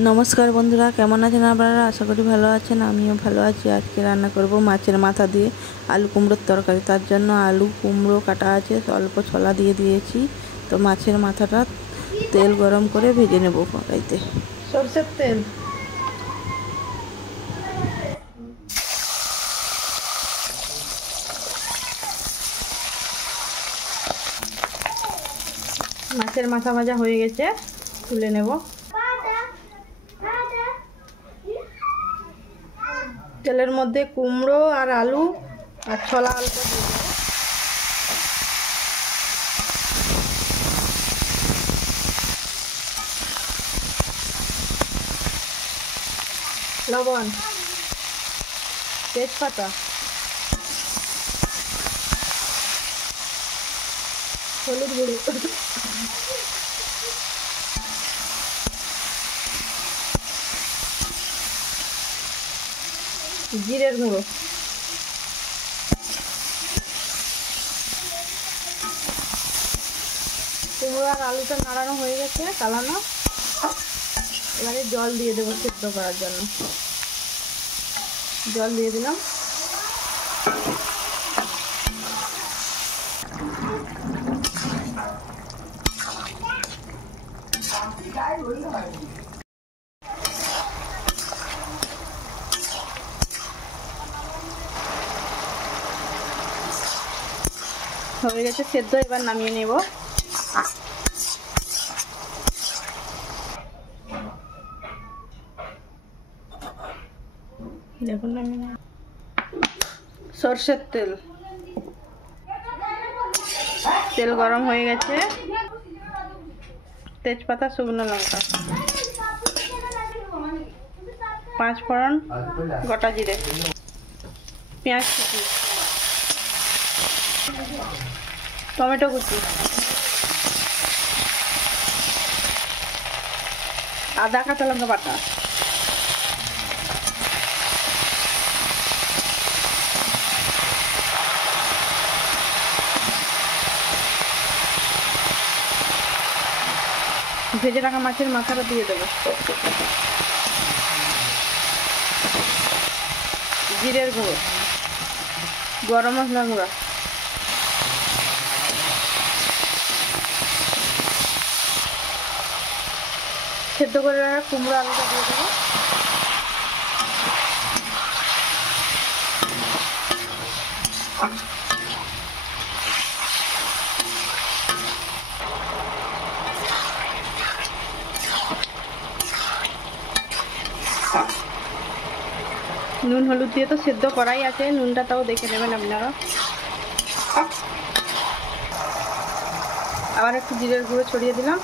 নমস্কার বন্ধুরা, কেমন আছেন আপনারা? আশা করি ভালো আছেন। আমিও ভালো আছি। আজকে রান্না করব মাছের মাথা দিয়ে আলু কুমড়োর তরকারি। তার জন্য আলু কুমড়ো কাটা আছে, অল্প ছোলা দিয়ে দিয়েছি। তো মাছের মাথাটা তেল গরম করে ভেজে নেব কড়াইতে। সরষের তেল, মাছের মাথা ভাজা হয়ে গেছে, তুলে নেব। তেলের মধ্যে কুমড়ো আর আলু আর ছোলা অল্প দিয়ে দেবো। লবণ, তেজপাতা, হলুদ গুঁড়ো, জিরের গুঁড়ো, কুমড়ো আর আলুটা নাড়ানো হয়ে গেছে, কালানো। এবারে জল দিয়ে দেবো সিদ্ধ করার জন্য। জল দিয়ে দিলাম। হয়ে গেছে সেদ্ধ, এবার নামিয়ে নেব। দেখুন নামিয়ে সরষের তেল, তেল গরম হয়ে গেছে। তেজপাতা, শুকনো লঙ্কা, 5 ফোড়ন, গোটা জিরে, পেঁয়াজ কুচি, টমেটো কুচি, আদা কাঁচা লঙ্কা বাটা, ভেজে রাখা মাছের মাথাটা দিয়ে দেবো। জিরের গুঁড়ো, গরম মশলা গুঁড়ো, সেদ্ধ করে রাখা কুমড়ো আলুটা দিয়ে দেবো। নুন হলুদ দিয়ে তো সেদ্ধ করাই আছে, নুনটা তাও দেখে নেবেন আপনারা। আবার একটু জিরের গুঁড়ো ছড়িয়ে দিলাম।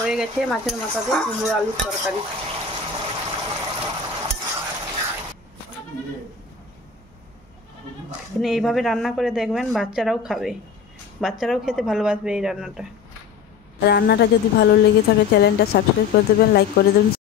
হয়ে গেছে মাছের মাথা দিয়ে কুমড়ো আলুর তরকারি। এইভাবে রান্না করে দেখবেন, বাচ্চারাও খাবে, বাচ্চারাও খেতে ভালোবাসবে এই রান্নাটা। রান্নাটা যদি ভালো লেগে থাকে চ্যানেলটা সাবস্ক্রাইব করে দেবেন, লাইক করে দেবেন।